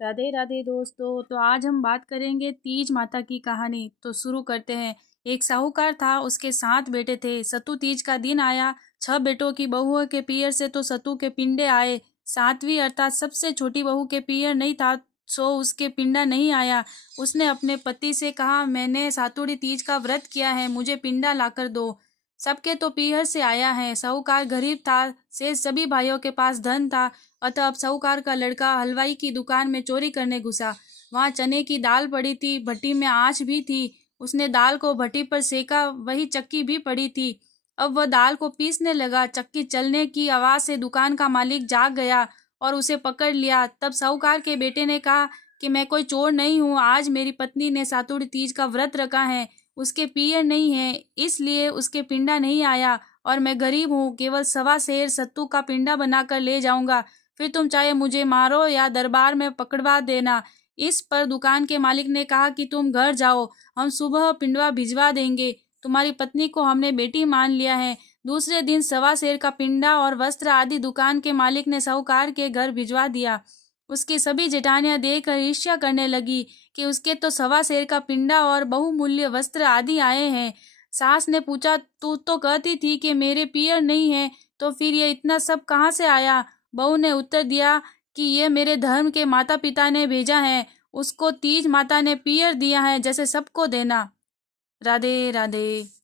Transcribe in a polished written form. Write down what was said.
राधे राधे दोस्तों। तो आज हम बात करेंगे तीज माता की कहानी। तो शुरू करते हैं। एक साहूकार था, उसके 7 बेटे थे। सतु तीज का दिन आया। 6 बेटों की बहुओं के पियर से तो सतु के पिंडे आए। 7वीं अर्थात सबसे छोटी बहू के पियर नहीं था, सो उसके पिंडा नहीं आया। उसने अपने पति से कहा, मैंने सातुड़ी तीज का व्रत किया है, मुझे पिंडा लाकर दो। सबके तो पीहर से आया है। साहूकार गरीब था, से सभी भाइयों के पास धन था। अतः अब साहूकार का लड़का हलवाई की दुकान में चोरी करने घुसा। वहां चने की दाल पड़ी थी, भट्टी में आँच भी थी। उसने दाल को भट्टी पर सेका, वही चक्की भी पड़ी थी। अब वह दाल को पीसने लगा। चक्की चलने की आवाज से दुकान का मालिक जाग गया और उसे पकड़ लिया। तब साहूकार के बेटे ने कहा कि मैं कोई चोर नहीं हूँ, आज मेरी पत्नी ने सातुड़ तीज का व्रत रखा है, उसके पियर नहीं है, इसलिए उसके पिंडा नहीं आया और मैं गरीब हूँ, केवल 1.25 सेर सत्तू का पिंडा बनाकर ले जाऊंगा, फिर तुम चाहे मुझे मारो या दरबार में पकड़वा देना। इस पर दुकान के मालिक ने कहा कि तुम घर जाओ, हम सुबह पिंडवा भिजवा देंगे। तुम्हारी पत्नी को हमने बेटी मान लिया है। दूसरे दिन 1.25 सेर का पिंडा और वस्त्र आदि दुकान के मालिक ने साहूकार के घर भिजवा दिया। उसकी सभी जेठानियां देखकर ईर्ष्या करने लगी कि उसके तो 1.25 सेर का पिंडा और बहुमूल्य वस्त्र आदि आए हैं। सास ने पूछा, तू तो कहती थी कि मेरे पियर नहीं है, तो फिर ये इतना सब कहाँ से आया? बहू ने उत्तर दिया कि ये मेरे धर्म के माता पिता ने भेजा है, उसको तीज माता ने पियर दिया है, जैसे सबको देना। राधे राधे।